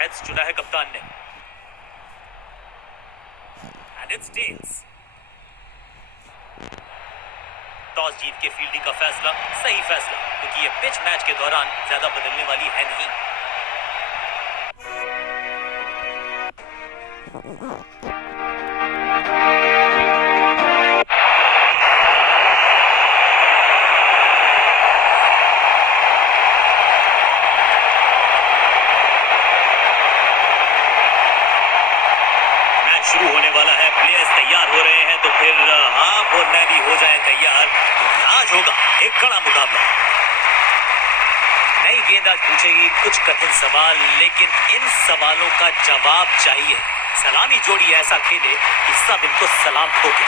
हेड्स चुना है कप्तान ने। And it's tails. टॉस जीत के फील्डिंग का फैसला सही फैसला, क्योंकि ये पिच मैच के दौरान ज्यादा बदलने वाली है नहीं। शुरू होने वाला है, प्लेयर्स तैयार हो रहे हैं, तो फिर आप और मैं भी हो जाए तैयार, तो आज होगा एक कड़ा मुकाबला। नई गेंदबाज पूछेगी कुछ कठिन सवाल, लेकिन इन सवालों का जवाब चाहिए। सलामी जोड़ी ऐसा खेले कि सब इनको सलाम ठोके।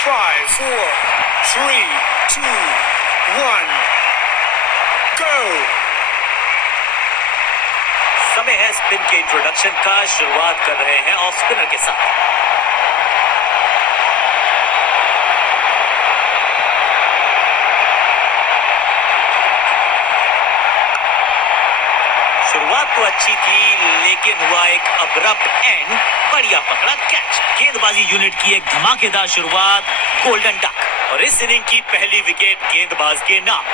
5, 4, 3, 2, 1, go! समय है स्पिन के इंट्रोडक्शन का। शुरुआत कर रहे हैं ऑफ स्पिनर के साथ। शुरुआत तो अच्छी थी, लेकिन हुआ एक अब्रप्ट एंड। बढ़िया पकड़ा कैच। गेंदबाजी यूनिट की एक धमाकेदार शुरुआत, गोल्डन डक, और इस इनिंग की पहली विकेट गेंदबाज के नाम।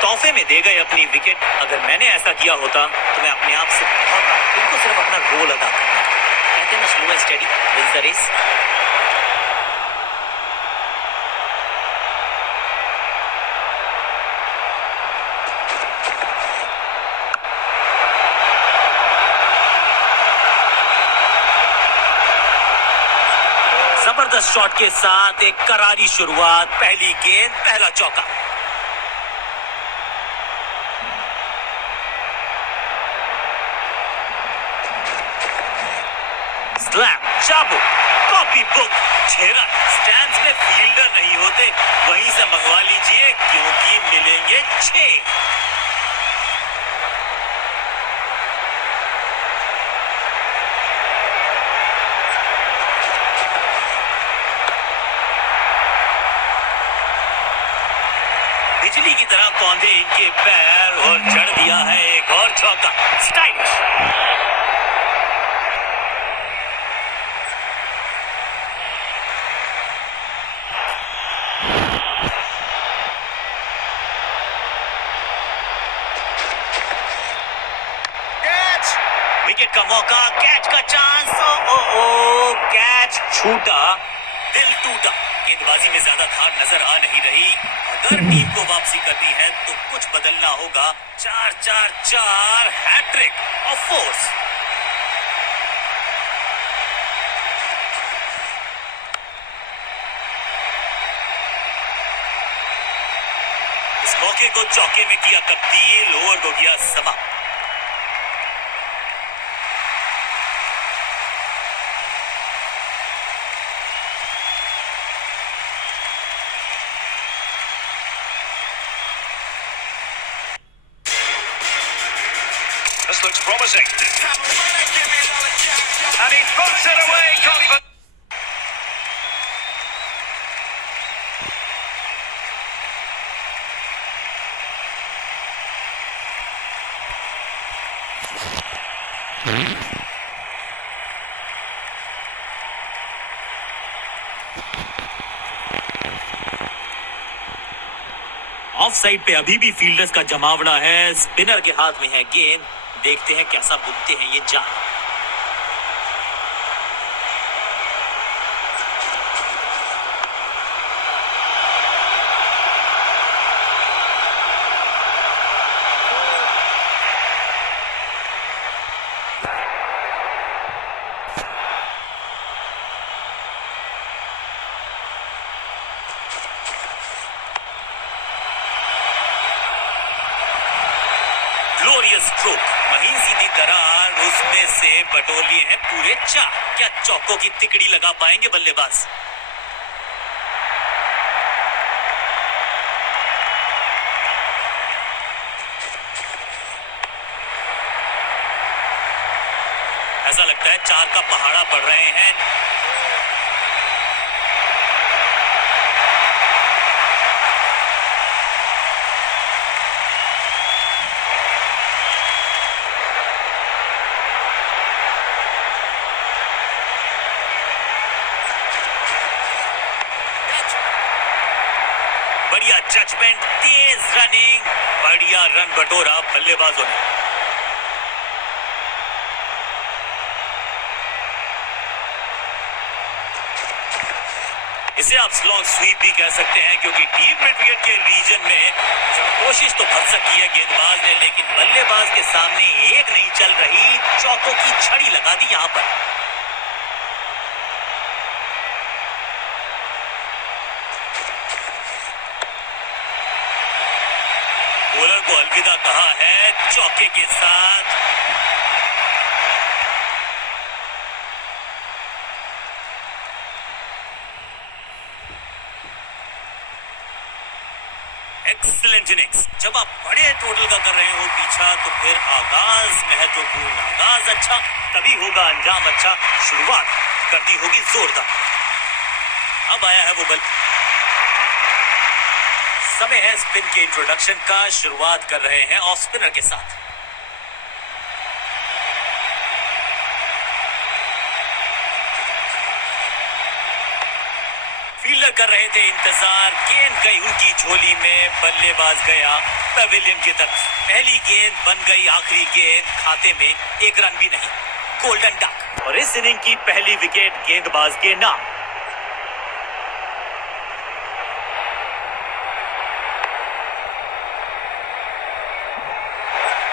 तोहफे में दे गए अपनी विकेट। अगर मैंने ऐसा किया होता तो मैं अपने आप से बहुत इनको सिर्फ अपना रोल अदा करना। कहते हैं ना, slow and steady wins the race. जबरदस्त शॉट के साथ एक करारी शुरुआत, पहली गेंद पहला चौका। स्लैम, चाबुक, कॉपी बुक, 6 रन। स्टैंड्स में फील्डर नहीं होते, वहीं से मंगवा लीजिए, क्योंकि मिलेंगे 6। बिजली की तरह कौंधे इनके पैर, और जड़ दिया है एक और चौका। स्टाइलिश। विकेट का मौका, कैच का चांस। ओ कैच छूटा, दिल टूटा। गेंदबाजी में ज्यादा धार नजर आ नहीं रही। अगर टीम को वापसी करनी है तो कुछ बदलना होगा। 4-4-4 हैट्रिक ऑफ फोर्स। इस मौके को चौके में किया तब्दील, ओवर को किया समाप्त। This looks promising. And he puts it away, confident. Of side पे अभी भी फील्डर्स का जमावड़ा है। स्पिनर के हाथ में है गेंद, देखते हैं कैसा बुनते हैं ये जाल। ग्लोरियस स्ट्रोक, महीन सीधी दरार, उसमें से बटोर लिए हैं पूरे 4। क्या चौकों की तिकड़ी लगा पाएंगे बल्लेबाज? ऐसा लगता है 4 का पहाड़ा पड़ रहे हैं। बढ़िया जजमेंट, तेज रनिंग, बढ़िया रन बटोरा बल्लेबाजों ने। इसे आप स्लो स्वीप भी कह सकते हैं, क्योंकि डीप मिड विकेट के रीजन में कोशिश तो भरसक की है गेंदबाज ने, लेकिन बल्लेबाज के सामने एक नहीं चल रही, चौकों की छड़ी लगा दी यहां पर। बॉलर को अलविदा कहा है चौके के साथ। Excellent innings. जब आप बड़े टोटल का कर रहे हो पीछा, तो फिर आगाज महत्वपूर्ण, आगाज अच्छा तभी होगा अंजाम अच्छा। शुरुआत करनी होगी जोरदार। अब आया है वो बल, समय है स्पिन के इंट्रोडक्शन का। शुरुआत कर रहे हैं ऑफ स्पिनर के साथ। फील्डर कर रहे थे इंतजार, गेंद गई उनकी झोली में, बल्लेबाज गया पवेलियन की तरफ। पहली गेंद बन गई आखिरी गेंद, खाते में एक रन भी नहीं, गोल्डन डक। और इस इनिंग की पहली विकेट गेंदबाज के नाम।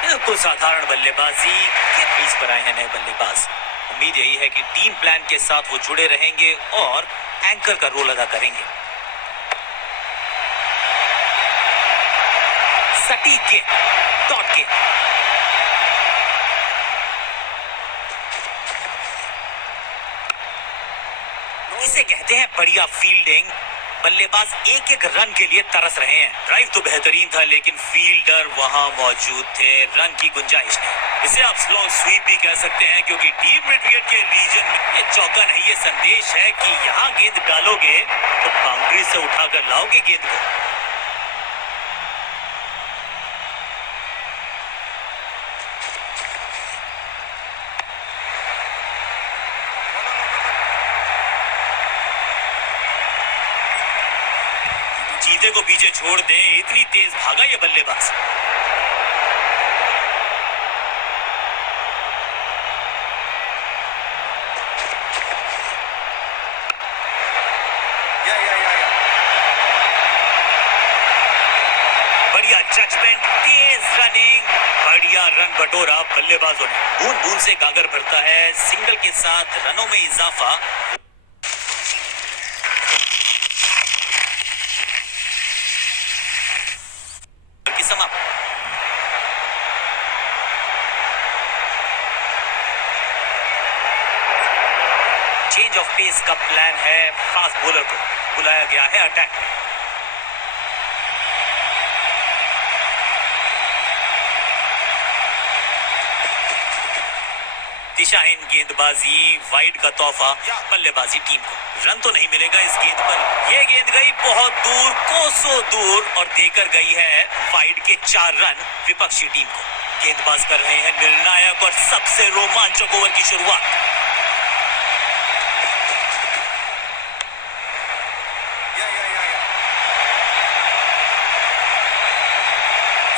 बिल्कुल साधारण बल्लेबाजी के क्रीज पर आए हैं नए बल्लेबाज। उम्मीद यही है कि टीम प्लान के साथ वो जुड़े रहेंगे और एंकर का रोल अदा करेंगे। सटीक गेंद, डॉट गेंद। इसे कहते हैं बढ़िया फील्डिंग। बल्लेबाज एक एक रन के लिए तरस रहे हैं। ड्राइव तो बेहतरीन था, लेकिन फील्डर वहां मौजूद थे, रन की गुंजाइश नहीं। इसे आप स्लो स्वीप भी कह सकते हैं, क्योंकि डीप मिड विकेट के रीजन में ये चौका नहीं, ये संदेश है कि यहां गेंद डालोगे तो बाउंड्री से उठाकर लाओगे गेंद को। चीते को पीछे छोड़ दें, इतनी तेज भागा ये बल्लेबाज। बढ़िया जजमेंट, तेज रनिंग, बढ़िया रन बटोरा बल्लेबाजों ने। बूंद बूंद से गागर भरता है, सिंगल के साथ रनों में इजाफा। समाप्त। चेंज ऑफ पेस का प्लान है, फास्ट बॉलर को बुलाया गया है अटैक। दिशाहीन गेंदबाजी, वाइड का तोहफा बल्लेबाजी टीम को। रन तो नहीं मिलेगा इस गेंद पर। ये गेंद गई बहुत दूर, कोसों दूर, और देकर गई है वाइड के 4 रन विपक्षी टीम को। गेंदबाज कर रहे हैं निर्णायक और सबसे रोमांचक ओवर की शुरुआत।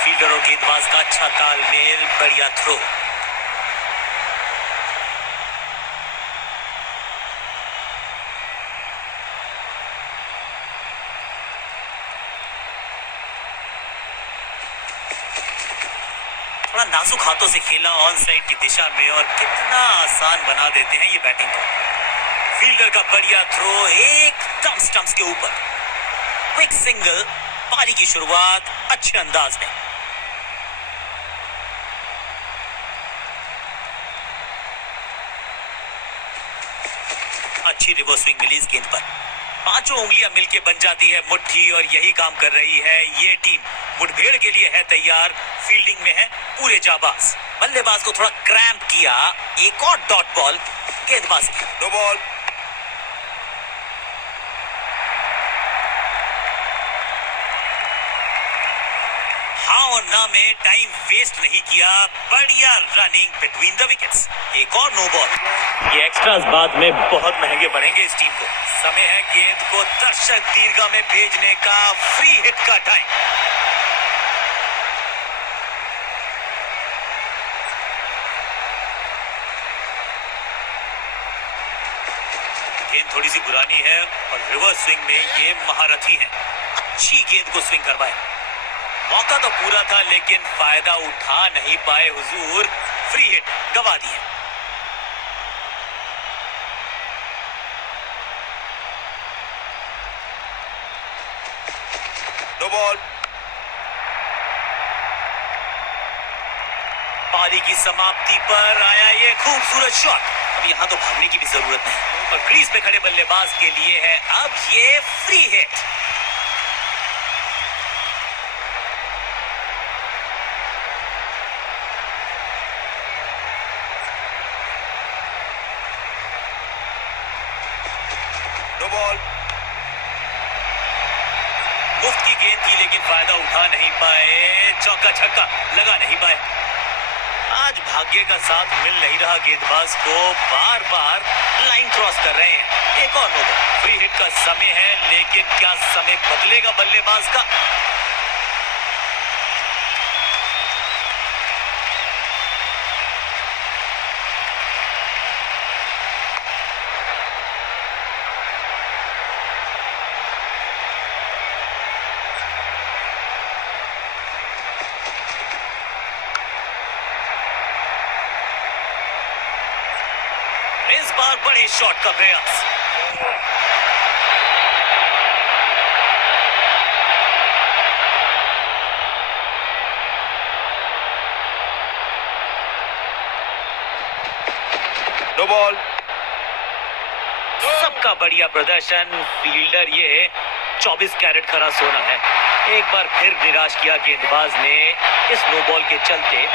फील्डर और गेंदबाज का अच्छा तालमेल, बढ़िया थ्रो। थोड़ा नाजुक हाथों से खेला ऑन साइड की दिशा में, और कितना आसान बना देते हैं ये बैटिंग को। फील्डर का बढ़िया थ्रो एकदम स्टंप्स के ऊपर। क्विक सिंगल, पारी की शुरुआत अच्छे अंदाज में। अच्छी रिवर्स स्विंग मिली इस गेंद पर। 5 उंगलियां मिलके बन जाती है मुट्ठी, और यही काम कर रही है ये टीम। मुठभेड़ के लिए है तैयार, फील्डिंग में है पूरे जाबाज। बल्लेबाज को थोड़ा क्रैम्प किया, एक और डॉट बॉल गेंदबाज की। No ball. हाँ और भावना में टाइम वेस्ट नहीं किया, बढ़िया रनिंग बिटवीन द विकेट्स। एक और नो बॉल। ये एक्स्ट्रास बाद में बहुत महंगे पड़ेंगे इस टीम को। समय है गेंद को दर्शक दीर्घा में भेजने का, फ्री हिट का टाइम। गेंद थोड़ी सी पुरानी है और रिवर्स स्विंग में ये महारथी हैं। अच्छी गेंद को स्विंग करवाए। मौका तो पूरा था लेकिन फायदा उठा नहीं पाए हुजूर, फ्री हिट गवा दिए। No ball. पारी की समाप्ति पर आया ये खूबसूरत शॉट। अब यहां तो भागने की भी जरूरत नहीं और क्रीज पे खड़े बल्लेबाज के लिए है अब ये फ्री हिट। No ball. मुफ्त की गेंद थी लेकिन फायदा उठा नहीं पाए, चौका छक्का लगा नहीं पाए। आज भाग्य का साथ मिल नहीं रहा गेंदबाज को, बार बार लाइन क्रॉस कर रहे हैं। एक और नो बॉल। फ्री हिट का समय है लेकिन क्या समय बदलेगा बल्लेबाज का? इस बार बड़े शॉट का प्रयास। No ball. सबका बढ़िया प्रदर्शन। फील्डर ये 24 कैरेट खरा सोना है। एक बार फिर निराश किया गेंदबाज ने, इस नो बॉल के चलते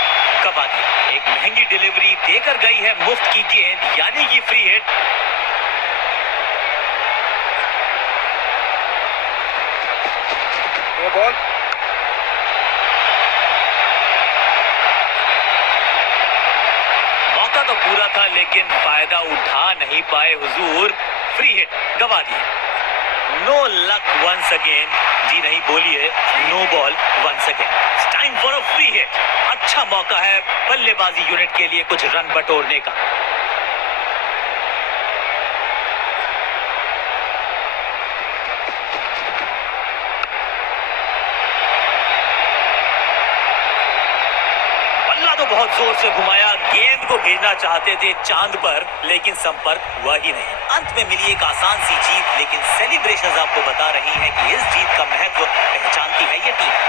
गवा दिया। एक महंगी डिलीवरी देकर गई है मुफ्त की गेंद, यानी कि फ्री हिट। No ball. मौका तो पूरा था लेकिन फायदा उठा नहीं पाए हुजूर, फ्री हिट गवा दिया। नो लक वंस अगेन, जी नहीं बोलिए, no ball once again. Time for a free hit. अच्छा मौका है बल्लेबाजी यूनिट के लिए कुछ रन बटोरने का। बल्ला तो बहुत जोर से घुमाया, गेंद को भेजना चाहते थे चांद पर लेकिन संपर्क हुआ ही नहीं। अंत में मिली एक आसान सी जीत, लेकिन सेलिब्रेशंस आपको बता रही हैं कि इस जीत का महत्व पहचानती है ये टीम।